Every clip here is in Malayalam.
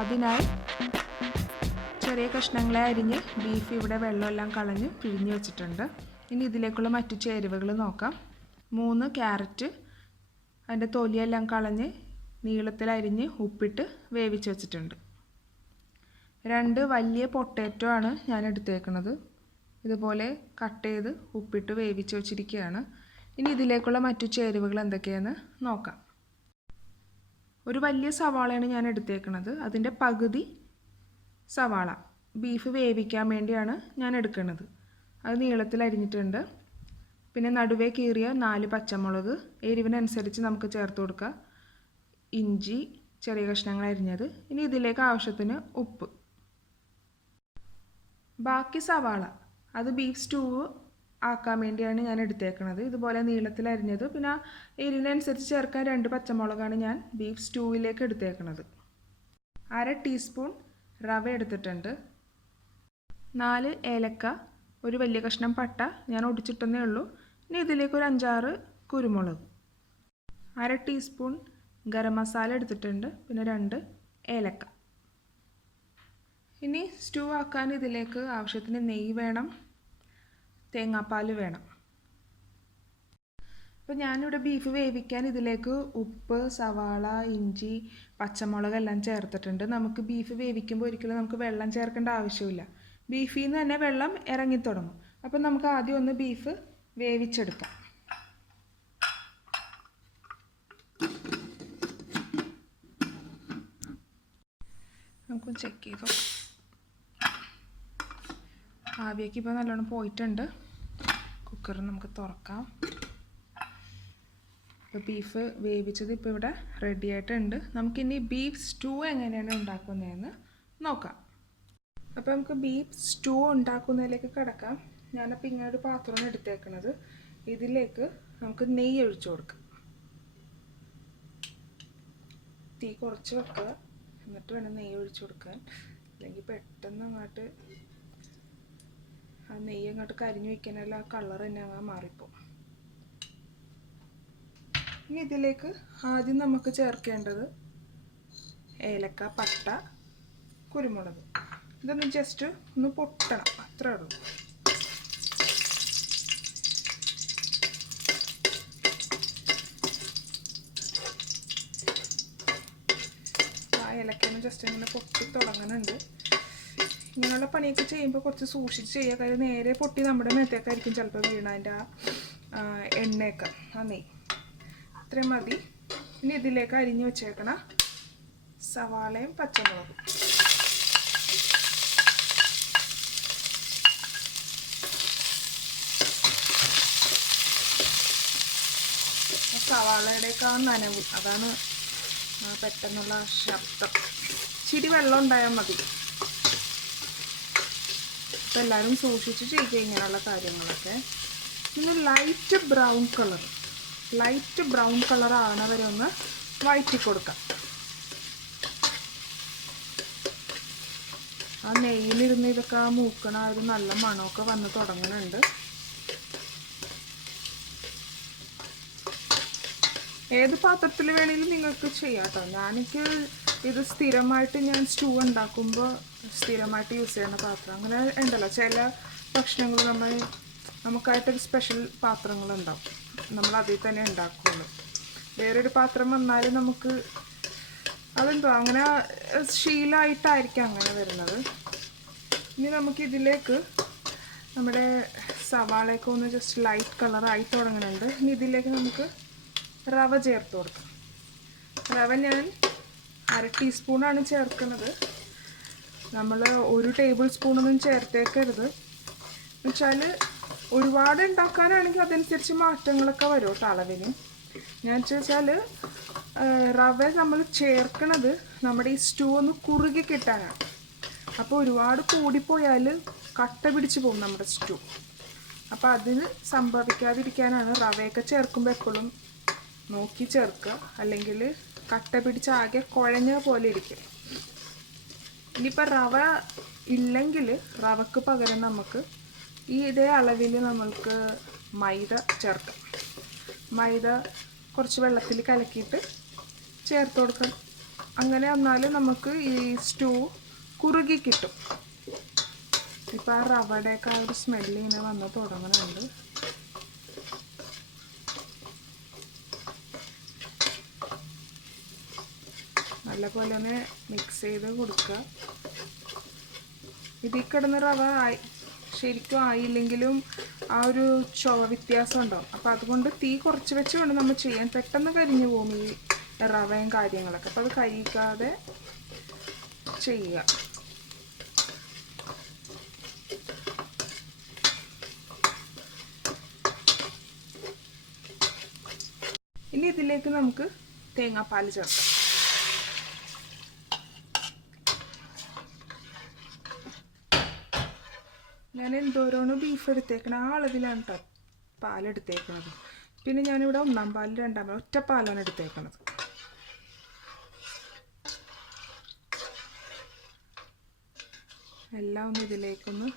അതിനായി ചെറിയ കഷ്ണങ്ങളെ അരിഞ്ഞ് ബീഫ് ഇവിടെ വെള്ളമെല്ലാം കളഞ്ഞ് പിഴിഞ്ഞ് വെച്ചിട്ടുണ്ട്. ഇനി ഇതിലേക്കുള്ള മറ്റു ചേരുവകൾ നോക്കാം. 3 ക്യാരറ്റ് അതിൻ്റെ തൊലിയെല്ലാം കളഞ്ഞ് നീളത്തിൽ അരിഞ്ഞ് ഉപ്പിട്ട് വേവിച്ച് വെച്ചിട്ടുണ്ട്. 2 വലിയ പൊട്ടാറ്റോ ആണ് ഞാൻ എടുത്തേക്കുന്നത്. ഇതുപോലെ കട്ട് ചെയ്ത് ഉപ്പിട്ട് വേവിച്ച് വെച്ചിരിക്കുകയാണ്. ഇനി ഇതിലേക്കുള്ള മറ്റു ചേരുവകൾ എന്തൊക്കെയാണെന്ന് നോക്കാം. ഒരു വലിയ സവാളയാണ് ഞാൻ എടുത്തേക്കുന്നത്. അതിൻ്റെ പകുതി സവാള ബീഫ് വേവിക്കാൻ വേണ്ടിയാണ് ഞാൻ എടുക്കുന്നത്. അത് നീളത്തിൽ അരിഞ്ഞിട്ടുണ്ട്. പിന്നെ നടുവേ കീറിയ 4 പച്ചമുളക് എരിവിനനുസരിച്ച് നമുക്ക് ചേർത്ത് കൊടുക്കാം. ഇഞ്ചി ചെറിയ കഷ്ണങ്ങൾ അരിഞ്ഞത്. ഇനി ഇതിലേക്ക് ആവശ്യത്തിന് ഉപ്പ്. ബാക്കി സവാള അത് ബീഫ് സ്റ്റൂ ആക്കാൻ വേണ്ടിയാണ് ഞാൻ എടുത്തേക്കുന്നത്. ഇതുപോലെ നീളത്തിൽ അരിഞ്ഞത്. പിന്നെ എരിവിനനുസരിച്ച് ചേർക്കാൻ 2 പച്ചമുളകാണ് ഞാൻ ബീഫ് സ്റ്റൂവിലേക്ക് എടുത്തേക്കുന്നത്. 1/2 ടീസ്പൂൺ റവ എടുത്തിട്ടുണ്ട്. 4 ഏലക്ക, ഒരു വലിയ കഷ്ണം പട്ട ഞാൻ ഒടിച്ചിട്ടെന്നേ ഉള്ളൂ. ഇനി ഇതിലേക്ക് ഒരു 5-6 കുരുമുളക്, 1/2 ടീസ്പൂൺ ഗരം മസാല എടുത്തിട്ടുണ്ട്. പിന്നെ 2 ഏലക്ക. ഇനി സ്റ്റൂ ആക്കാൻ ഇതിലേക്ക് ആവശ്യത്തിന് നെയ്യ് വേണം, തേങ്ങാപ്പാൽ വേണം. അപ്പോൾ ഞാനിവിടെ ബീഫ് വേവിക്കാൻ ഇതിലേക്ക് ഉപ്പ്, സവാള, ഇഞ്ചി, പച്ചമുളക് എല്ലാം ചേർത്തിട്ടുണ്ട്. നമുക്ക് ബീഫ് വേവിക്കുമ്പോൾ ഒരിക്കലും നമുക്ക് വെള്ളം ചേർക്കേണ്ട ആവശ്യമില്ല. ബീഫിൽ നിന്ന് തന്നെ വെള്ളം ഇറങ്ങിത്തുടങ്ങും. അപ്പം നമുക്ക് ആദ്യം ഒന്ന് ബീഫ് വേവിച്ചെടുക്കാം. നമുക്കൊന്ന് ചെക്ക് ചെയ്ത് നോക്കാം. ആവിയൊക്കെ ഇപ്പോൾ നല്ലോണം പോയിട്ടുണ്ട്. കുക്കർ നമുക്ക് തുറക്കാം. ഇപ്പോൾ ബീഫ് വേവിച്ചത് ഇപ്പോൾ ഇവിടെ റെഡി ആയിട്ടുണ്ട്. നമുക്കിനി ബീഫ് സ്റ്റൂ എങ്ങനെയാണ് ഉണ്ടാക്കുന്നതെന്ന് നോക്കാം. അപ്പോൾ നമുക്ക് ബീഫ് സ്റ്റൂ ഉണ്ടാക്കുന്നതിലേക്ക് കിടക്കാം. ഞാനപ്പോൾ ഇങ്ങനെ ഒരു പാത്രമാണ് എടുത്തേക്കുന്നത്. ഇതിലേക്ക് നമുക്ക് നെയ്യ് ഒഴിച്ചു കൊടുക്കാം. തീ കുറച്ച് വെക്കുക, എന്നിട്ട് വേണം നെയ്യ് ഒഴിച്ചു കൊടുക്കാൻ. അല്ലെങ്കിൽ പെട്ടെന്ന് അങ്ങോട്ട് ആ നെയ്യ് അങ്ങോട്ട് കരിഞ്ഞു വയ്ക്കാനല്ല ആ കളർ തന്നെ അങ്ങ് മാറിപ്പോവും. ഇനി ഇതിലേക്ക് ആദ്യം നമുക്ക് ചേർക്കേണ്ടത് ഏലക്ക, പട്ട, കുരുമുളക്. ഇതൊന്ന് ജസ്റ്റ് ഒന്ന് പൊട്ടണം, അത്രേ ഉള്ളൂ. ആ ഏലക്കൊന്ന് ജസ്റ്റ് ഇങ്ങനെ പൊട്ടി തുടങ്ങുന്നുണ്ട്. ഇങ്ങനെയുള്ള പണിയൊക്കെ ചെയ്യുമ്പോൾ കുറച്ച് സൂക്ഷിച്ച് ചെയ്യുക. കാര്യം നേരെ പൊട്ടി നമ്മുടെ മേത്തേക്കായിരിക്കും ചിലപ്പോൾ വീണ അതിൻ്റെ ആ എണ്ണയൊക്കെ, ആ നെയ്യ്. ഇത്രയും മതി. ഇനി ഇതിലേക്ക് അരിഞ്ഞു വെച്ചേക്കണ സവാളയും പച്ചമുളകും. സവാളയുടെയൊക്കെ ആ നനവ്, അതാണ് പെട്ടെന്നുള്ള ശബ്ദം. ഇച്ചിരി വെള്ളം ഉണ്ടായാൽ മതി. അപ്പോൾ എല്ലാവരും സൂക്ഷിച്ച് ചെയ്യുക ഇങ്ങനെയുള്ള കാര്യങ്ങളൊക്കെ. പിന്നെ ലൈറ്റ് ബ്രൗൺ കളർ ആവണവരെ ഒന്ന് വഴറ്റി കൊടുക്കാം. ആ നെയ്യിലിരുന്ന് ഇതൊക്കെ മൂക്കണ ആ ഒരു നല്ല മണമൊക്കെ വന്ന് തുടങ്ങുന്നുണ്ട്. ഏത് പാത്രത്തിൽ വേണമെങ്കിലും നിങ്ങൾക്ക് ചെയ്യാം കേട്ടോ. ഞാനെനിക്ക് ഇത് സ്ഥിരമായിട്ട് ഞാൻ സ്റ്റൂ ഉണ്ടാക്കുമ്പോൾ സ്ഥിരമായിട്ട് യൂസ് ചെയ്യുന്ന പാത്രം അങ്ങനെ ഉണ്ടല്ലോ. ചില ഭക്ഷണങ്ങൾ നമുക്കായിട്ടൊരു സ്പെഷ്യൽ പാത്രങ്ങളുണ്ടാവും, നമ്മൾ അതിൽ തന്നെ ഉണ്ടാക്കുകയുള്ളൂ. വേറൊരു പാത്രം വന്നാൽ നമുക്ക് അതെന്തോ അങ്ങനെ ശീലമായിട്ടായിരിക്കും അങ്ങനെ വരുന്നത്. ഇനി നമുക്കിതിലേക്ക് നമ്മുടെ സവാളയൊക്കെ ഒന്ന് ജസ്റ്റ് ലൈറ്റ് കളറായി തുടങ്ങുന്നുണ്ട്. ഇനി ഇതിലേക്ക് നമുക്ക് റവ ചേർത്ത് കൊടുക്കാം. റവ ഞാൻ 1/2 ടീസ്പൂണാണ് ചേർക്കുന്നത്. നമ്മൾ 1 ടേബിൾ സ്പൂണൊന്നും ചേർത്തേക്കരുത്. എന്നുവെച്ചാൽ ഒരുപാട് ഉണ്ടാക്കാനാണെങ്കിൽ അതനുസരിച്ച് മാറ്റങ്ങളൊക്കെ വരും കേട്ടോ അളവിന്. ഞാൻ വെച്ചാൽ റവ നമ്മൾ ചേർക്കണത് നമ്മുടെ ഈ സ്റ്റൂ ഒന്ന് കുറുകി കിട്ടാനാണ്. അപ്പോൾ ഒരുപാട് കൂടിപ്പോയാൽ കട്ട പിടിച്ച് പോകും നമ്മുടെ സ്റ്റൂ. അപ്പോൾ അതിന് സംഭവിക്കാതിരിക്കാനാണ് റവയൊക്കെ ചേർക്കുമ്പോൾ എപ്പോഴും നോക്കി ചേർക്കുക. അല്ലെങ്കിൽ കട്ട പിടിച്ച് ആകെ കുഴഞ്ഞ പോലെ ഇരിക്കും. ഇനിയിപ്പോൾ റവ ഇല്ലെങ്കിൽ റവക്ക് പകരം നമുക്ക് ഇതേ അളവിൽ നമ്മൾക്ക് മൈദ ചേർക്കാം. മൈദ കുറച്ച് വെള്ളത്തിൽ കലക്കിയിട്ട് ചേർത്ത് കൊടുക്കണം. അങ്ങനെ വന്നാൽ നമുക്ക് ഈ സ്റ്റൂ കുറുകി കിട്ടും. ഇപ്പോൾ ആ റവയുടെയൊക്കെ ആ ഒരു സ്മെല്ല് ഇങ്ങനെ വന്ന് തുടങ്ങുന്നുണ്ട്. നല്ലപോലെ ഒന്ന് മിക്സ് ചെയ്ത് കൊടുക്കുക. ഇതിൽ കിടന്ന് റവ ശരിക്കും ആയില്ലെങ്കിലും ആ ഒരു ചുവ വ്യത്യാസം ഉണ്ടാവും. അപ്പോൾ അതുകൊണ്ട് തീ കുറച്ച് വെച്ച് വേണം നമ്മൾ ചെയ്യാൻ. പെട്ടെന്ന് കരിഞ്ഞു പോകും ഈ റവയും കാര്യങ്ങളൊക്കെ. അപ്പോൾ അത് കരിയിക്കാതെ ചെയ്യുക. ഇനി ഇതിലേക്ക് നമുക്ക് തേങ്ങാപ്പാൽ ചേർക്കാം. ഞാൻ എന്തോരമാണ് ബീഫ് എടുത്തേക്കണത് ആ അളവിലാണ് കേട്ടോ പാലെടുത്തേക്കണത്. പിന്നെ ഞാനിവിടെ 1-ാം പാൽ 2-ാം പാൽ ഒറ്റ പാലാണ് എടുത്തേക്കണത്. എല്ലാം ഒന്ന് ഇതിലേക്കൊന്ന്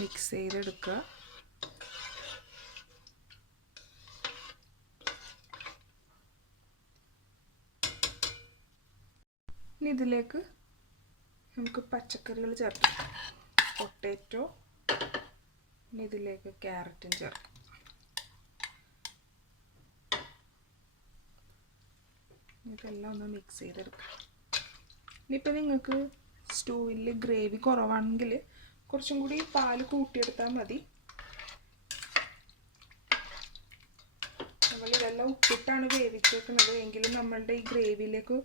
മിക്സ് ചെയ്തെടുക്കുക. ഇനി ഇതിലേക്ക് നമുക്ക് പച്ചക്കറികൾ ചേർക്കാം. പൊട്ടാറ്റോ, ഇനി ഇതിലേക്ക് ക്യാരറ്റും ചേർക്കാം. ഇതെല്ലാം ഒന്ന് മിക്സ് ചെയ്തെടുക്കാം. ഇനിയിപ്പോൾ നിങ്ങൾക്ക് സ്റ്റൂവിൽ ഗ്രേവി കുറവാണെങ്കിൽ കുറച്ചും കൂടി പാൽ കൂട്ടിയെടുത്താൽ മതി. നമ്മളിതെല്ലാം ഉപ്പിട്ടാണ് വേവിച്ചേക്കുന്നത് എങ്കിലും നമ്മളുടെ ഈ ഗ്രേവിയിലേക്ക്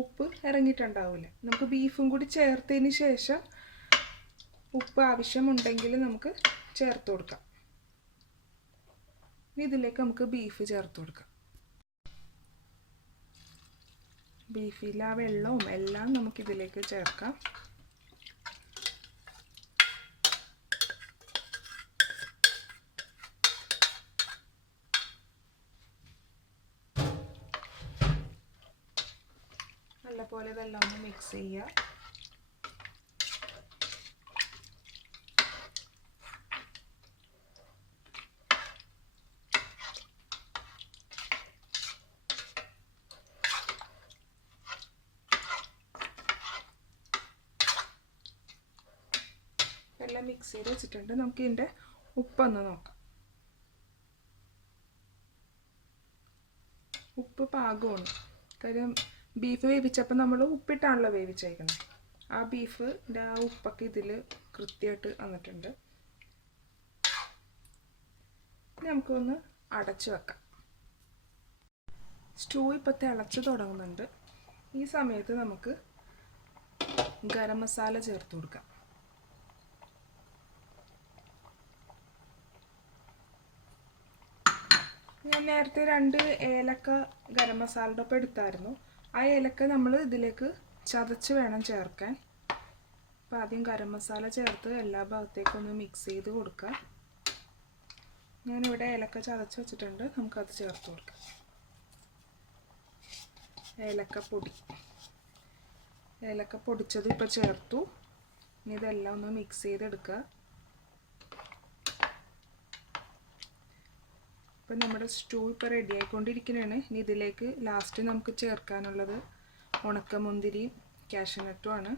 ഉപ്പ് ഇറങ്ങിയിട്ടുണ്ടാവില്ല. നമുക്ക് ബീഫും കൂടി ചേർത്തതിന് ശേഷം ഉപ്പ് ആവശ്യമുണ്ടെങ്കിൽ നമുക്ക് ചേർത്ത് കൊടുക്കാം. ഇനി ഇതിലേക്ക് നമുക്ക് ബീഫ് ചേർത്ത് കൊടുക്കാം. ബീഫിലെ ആ വെള്ളവും എല്ലാം നമുക്കിതിലേക്ക് ചേർക്കാം. നല്ലപോലെ ഇതെല്ലാം ഒന്ന് മിക്സ് ചെയ്യുക. എല്ലാം മിക്സ് ചെയ്ത് വെച്ചിട്ടുണ്ട്. നമുക്ക് ഇതിൻ്റെ ഉപ്പൊന്ന് നോക്കാം. ഉപ്പ് പാകമാണ്. കാര്യം ബീഫ് വേവിച്ചപ്പോൾ നമ്മൾ ഉപ്പിട്ടാണല്ലോ വേവിച്ചേക്കുന്നത്. ആ ബീഫിൻ്റെ ആ ഉപ്പൊക്കെ ഇതിൽ കൃത്യമായിട്ട് വന്നിട്ടുണ്ട്. നമുക്കൊന്ന് അടച്ചു വെക്കാം. സ്റ്റൂ ഇപ്പോൾ തിളച്ച് തുടങ്ങുന്നുണ്ട്. ഈ സമയത്ത് നമുക്ക് ഗരം മസാല ചേർത്ത് കൊടുക്കാം. ഞാൻ നേരത്തെ 2 ഏലക്ക ഗരം മസാലയുടെ ഒപ്പം എടുത്തായിരുന്നു. ആ ഏലക്ക നമ്മൾ ഇതിലേക്ക് ചതച്ച് വേണം ചേർക്കാൻ. അപ്പോൾ ആദ്യം ഗരം മസാല ചേർത്ത് എല്ലാ ഭാഗത്തേക്കൊന്ന് മിക്സ് ചെയ്ത് കൊടുക്കാം. ഞാനിവിടെ ഏലക്ക ചതച്ച് വെച്ചിട്ടുണ്ട്. നമുക്കത് ചേർത്ത് കൊടുക്കാം. ഏലക്ക പൊടിച്ചത് ഇപ്പോൾ ചേർത്തു. ഇനി ഇതെല്ലാം ഒന്ന് മിക്സ് ചെയ്തെടുക്കുക. ഇപ്പം നമ്മുടെ സ്റ്റൂ ഇപ്പോൾ റെഡി ആയിക്കൊണ്ടിരിക്കുന്നതാണ്. ഇനി ഇതിലേക്ക് ലാസ്റ്റ് നമുക്ക് ചേർക്കാനുള്ളത് ഉണക്കമുന്തിരിയും കാഷ്യൂനട്ടുമാണ്.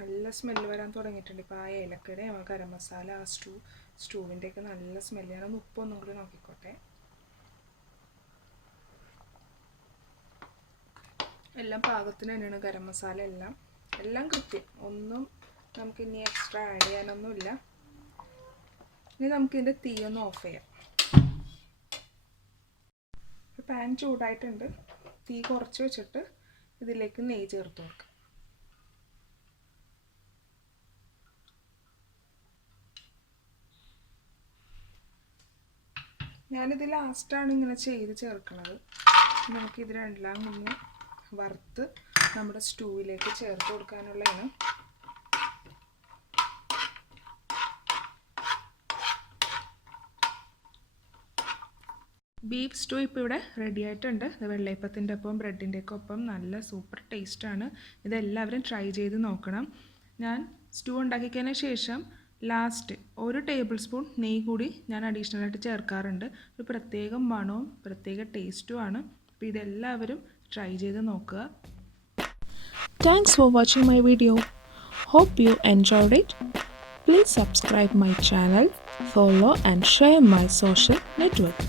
നല്ല സ്മെല്ല് വരാൻ തുടങ്ങിയിട്ടുണ്ട്. ഇപ്പോൾ ആ ഏലക്കയുടെ ഗരം മസാല ആ സ്റ്റൂവിൻ്റെയൊക്കെ നല്ല സ്മെല്ല്. ഞാനൊന്ന് ഉപ്പൊന്നും കൂടി നോക്കിക്കോട്ടെ. എല്ലാം പാകത്തിന് തന്നെയാണ് ഗരം മസാല. എല്ലാം കൃത്യം. ഒന്നും നമുക്ക് ഇനി എക്സ്ട്രാ ആഡ് ചെയ്യാനൊന്നുമില്ല. ഇനി നമുക്കിതിൻ്റെ തീ ഒന്ന് ഓഫ് ചെയ്യാം. പാൻ ചൂടായിട്ടുണ്ട്. തീ കുറച്ച് വെച്ചിട്ട് ഇതിലേക്ക് നെയ്യ് ചേർത്ത് കൊടുക്കാം. ഞാനിത് ലാസ്റ്റാണ് ഇങ്ങനെ ചെയ്ത് ചേർക്കുന്നത്. നമുക്കിത് രണ്ടെല്ലാം ഒന്ന് വറുത്ത് നമ്മുടെ സ്റ്റൂവിലേക്ക് ചേർത്ത് കൊടുക്കാനുള്ളതാണ്. ബീഫ് സ്റ്റൂ ഇപ്പോൾ ഇവിടെ റെഡി ആയിട്ടുണ്ട്. ഇത് വെള്ളയപ്പത്തിൻ്റെ ഒപ്പം ബ്രെഡിൻ്റെയൊക്കെ ഒപ്പം നല്ല സൂപ്പർ ടേസ്റ്റാണ്. ഇതെല്ലാവരും ട്രൈ ചെയ്ത് നോക്കണം. ഞാൻ സ്റ്റൂ ഉണ്ടാക്കിയതിന് ശേഷം ലാസ്റ്റ് 1 ടേബിൾ സ്പൂൺ നെയ്യ് കൂടി ഞാൻ അഡീഷണലായിട്ട് ചേർക്കാറുണ്ട്. ഒരു പ്രത്യേക മണവും പ്രത്യേക ടേസ്റ്റുമാണ്. അപ്പോൾ ഇതെല്ലാവരും ട്രൈ ചെയ്ത് നോക്കുക. Thanks for watching my video. Hope you enjoyed it. Please subscribe my channel, follow and share my social network.